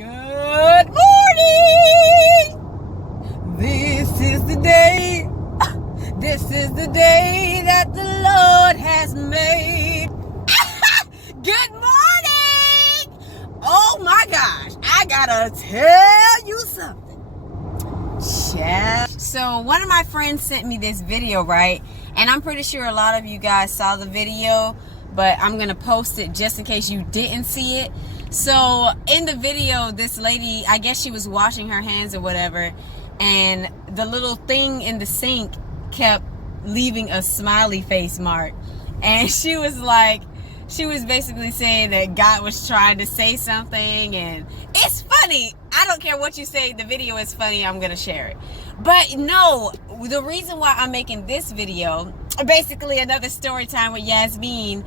Good morning! This is the day. This is the day that the Lord has made. Good morning! Oh my gosh, I gotta tell you something. So one of my friends sent me this video, right? And I'm pretty sure a lot of you guys saw the video, but I'm gonna post it just in case you didn't see it. So in the video, this lady, I guess she was washing her hands or whatever, and the little thing in the sink kept leaving a smiley face mark. And she was basically saying that God was trying to say something, and it's funny. I don't care what you say, the video is funny, I'm gonna share it. But no, the reason why I'm making this video, basically another story time with Yasmine,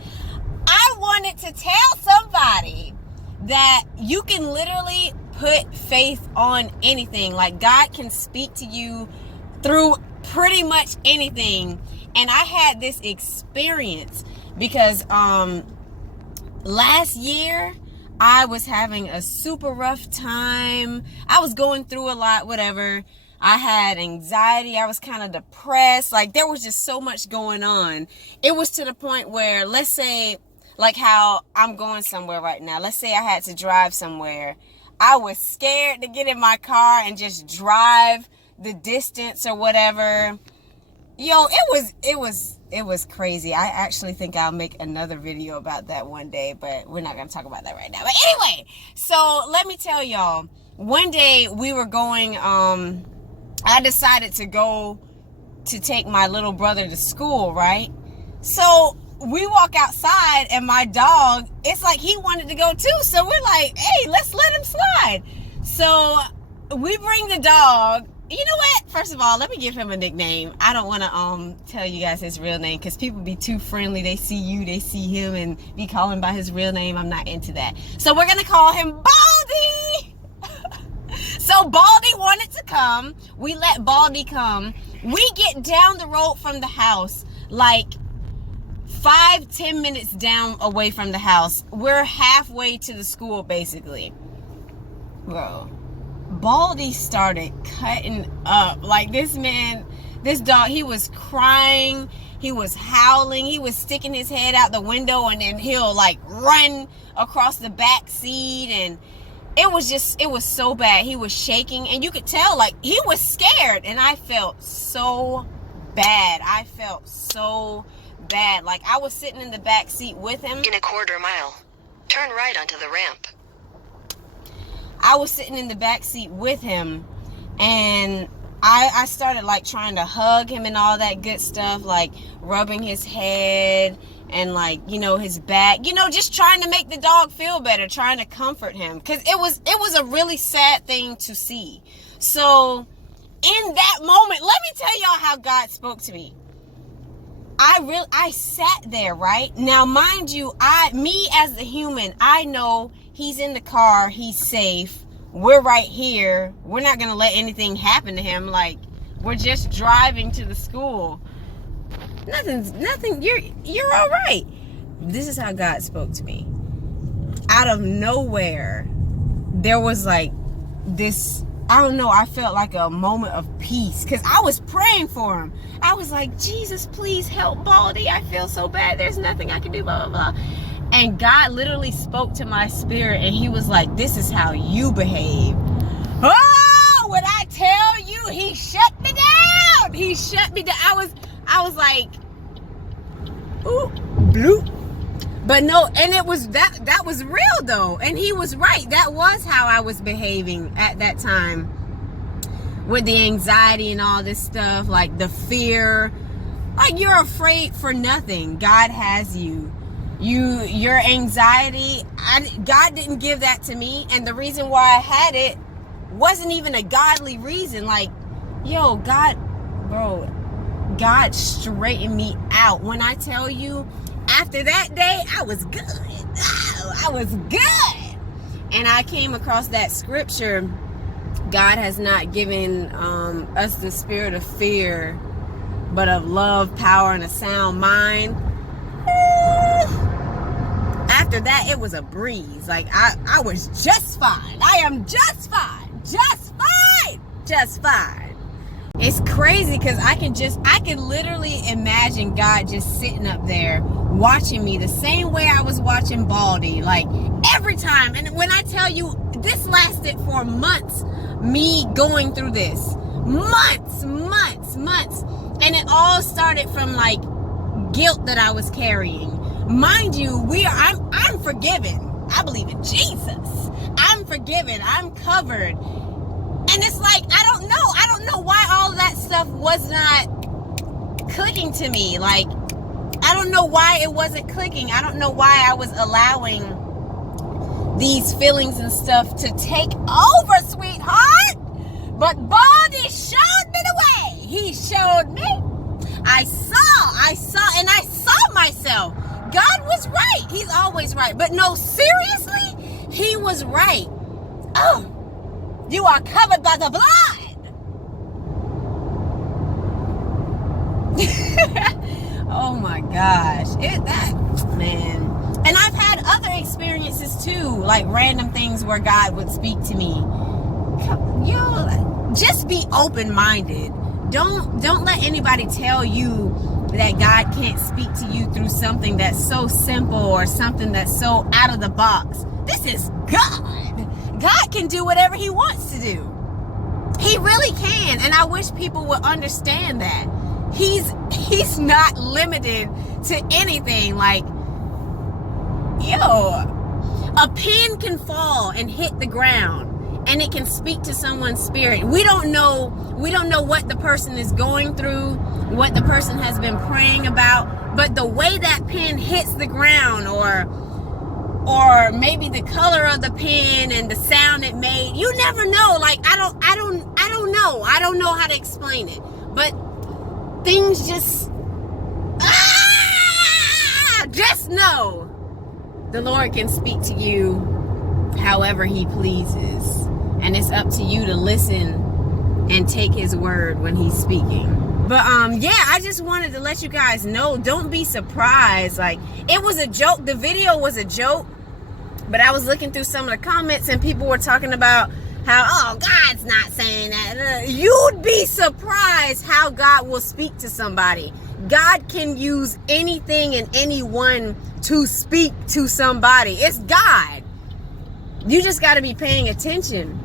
I wanted to tell somebody that you can literally put faith on anything. Like, God can speak to you through pretty much anything. And I had this experience because last year I was having a super rough time. I was going through a lot, whatever. I had anxiety. I was kind of depressed. Like, there was just so much going on. It was to the point where, let's say, like how I'm going somewhere right now. Let's say I had to drive somewhere. I was scared to get in my car and just drive the distance or whatever. Yo, it was crazy. I actually think I'll make another video about that one day, but we're not going to talk about that right now. But anyway, so let me tell y'all, one day we were going, I decided to go to take my little brother to school, right? So we walk outside and my dog, it's like he wanted to go too. So we're like, hey, let's let him slide. So we bring the dog. You know what? First of all, let me give him a nickname. I don't want to tell you guys his real name because people be too friendly. They see you, they see him, and be calling by his real name. I'm not into that. So we're going to call him Baldy. So Baldy wanted to come. We let Baldy come. We get down the road from the house, like 5-10 minutes down away from the house. We're halfway to the school, basically. Bro, Baldy started cutting up. Like, this dog, he was crying, he was howling, he was sticking his head out the window, and then he'll like run across the back seat, and it was so bad. He was shaking, and you could tell, like, he was scared, and I felt so bad. Like, I was sitting in the back seat with him. In a quarter mile, turn right onto the ramp. I was sitting in the back seat with him, and I started like trying to hug him and all that good stuff, like rubbing his head and, like, you know, his back, you know, just trying to make the dog feel better, trying to comfort him, because it was a really sad thing to see. So in that moment, let me tell y'all how God spoke to me. I sat there, right? Now, mind you, me as the human, I know he's in the car, he's safe, we're right here, we're not gonna let anything happen to him, like, we're just driving to the school. Nothing, you're all right. This is how God spoke to me. Out of nowhere, there was like this, I don't know, I felt like a moment of peace, because I was praying for him. I was like, Jesus, please help Baldy. I feel so bad. There's nothing I can do, blah, blah, blah. And God literally spoke to my spirit, and he was like, this is how you behave. Oh, when I tell you, he shut me down. He shut me down. I was like, ooh, bloop. But no, and it was that was real though. And he was right. That was how I was behaving at that time, with the anxiety and all this stuff, like the fear. Like, you're afraid for nothing. God has you. Your anxiety, God didn't give that to me. And the reason why I had it wasn't even a godly reason. Like, yo, God straightened me out. When I tell you, after that day, I was good. I was good. And I came across that scripture. God has not given us the spirit of fear, but of love, power, and a sound mind. after that, it was a breeze. Like, I was just fine. I am just fine. Just fine. Just fine. It's crazy because I can literally imagine God just sitting up there watching me the same way I was watching Baldy, like every time. And when I tell you, this lasted for months, me going through this. Months. And it all started from like guilt that I was carrying. Mind you, I'm forgiven. I believe in Jesus. I'm forgiven. I'm covered. And it's like, I don't know why all of that stuff was not clicking to me. Like, I don't know why it wasn't clicking. I don't know why I was allowing these feelings and stuff to take over, sweetheart. But Baldy showed me the way. He showed me. I saw myself. God was right. He's always right. But no, seriously, he was right. Oh, you are covered by the blood. Oh my gosh. Man. And I've had other experiences too, like random things where God would speak to me. Just be open-minded. Don't let anybody tell you that God can't speak to you through something that's so simple or something that's so out of the box. This is God. God can do whatever he wants to do. He really can. And I wish people would understand that. He's not limited to anything. Like, a pin can fall and hit the ground and it can speak to someone's spirit. We don't know what the person is going through, what the person has been praying about, but the way that pin hits the ground, or maybe the color of the pin and the sound it made, you never know. Like, I don't know how to explain it, but things just know the Lord can speak to you however he pleases, and it's up to you to listen and take his word when he's speaking. But I just wanted to let you guys know, don't be surprised. Like, it was a joke. The video was a joke, but I was looking through some of the comments and people were talking about how, God's not saying that. You'd be surprised how God will speak to somebody. God can use anything and anyone to speak to somebody. It's God. You just got to be paying attention.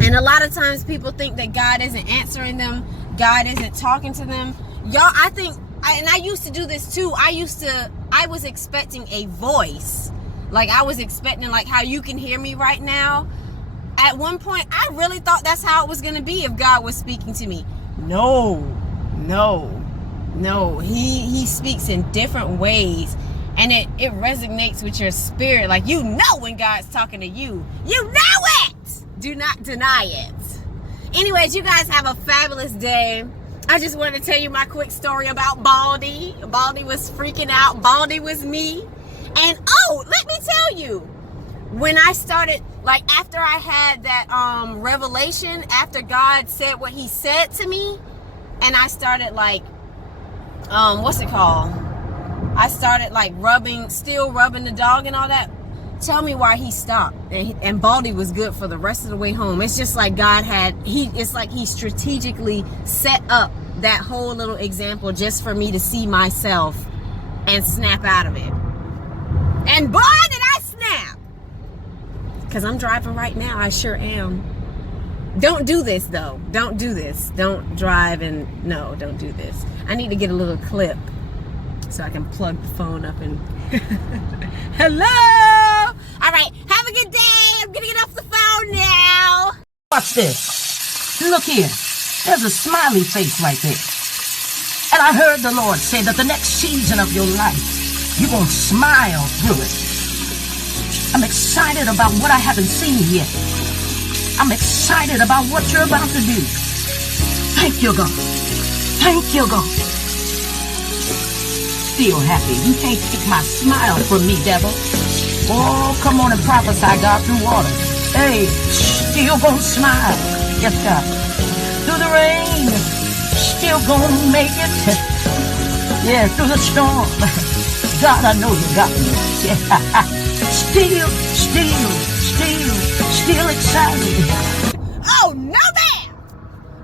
And a lot of times people think that God isn't answering them. God isn't talking to them. Y'all, I used to do this too. I was expecting a voice. Like, I was expecting, like how you can hear me right now. At one point, I really thought that's how it was going to be if God was speaking to me. No. He speaks in different ways. And it resonates with your spirit. Like, you know when God's talking to you. You know it! Do not deny it. Anyways, you guys have a fabulous day. I just wanted to tell you my quick story about Baldy. Baldy was freaking out. Baldy was me. And let me tell you, when I started, like, after I had that revelation, after God said what he said to me, and I started, like, what's it called? I started, like, still rubbing the dog and all that. Tell me why he stopped. And Baldy was good for the rest of the way home. It's just like God it's like he strategically set up that whole little example just for me to see myself and snap out of it. And boy, did I snap! Because I'm driving right now. I sure am. Don't do this, though. Don't do this. Don't drive no, don't do this. I need to get a little clip so I can plug the phone up and... Hello! All right, have a good day. I'm gonna get off the phone now. Watch this. Look here. There's a smiley face right there. And I heard the Lord say that the next season of your life, you're gonna smile through it. I'm excited about what I haven't seen yet. I'm excited about what you're about to do. Thank you, God. Thank you, God. Still happy. You can't take my smile from me, devil. Oh, come on and prophesy, God, through water. Hey, still gonna smile. Yes, God. Through the rain, still gonna make it. Yeah, through the storm. God, I know you got me. Yeah. Still excited. Oh, no, ma'am.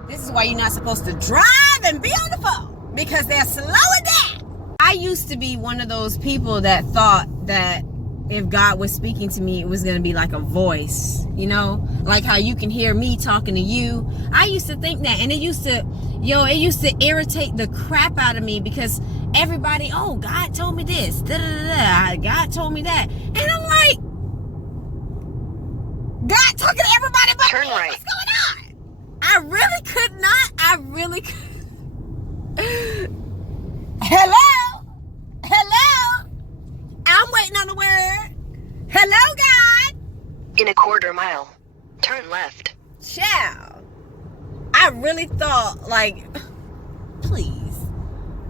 This is why you're not supposed to drive and be on the phone, because they're slowing down. I used to be one of those people that thought that if God was speaking to me, it was going to be like a voice, you know, like how you can hear me talking to you. I used to think that, and it used to irritate the crap out of me, because everybody, oh, God told me this, God told me that. And I'm like, God talking to everybody but Turn me. right. What's going on? I really could not. I really could. Hello? Hello? I'm waiting on the word. Hello, God? In a quarter mile, turn left. Child. I really thought, like, please.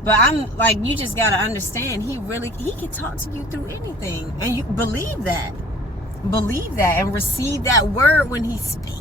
But I'm like, you just got to understand, he can talk to you through anything. And you believe that. Believe that and receive that word when he speaks.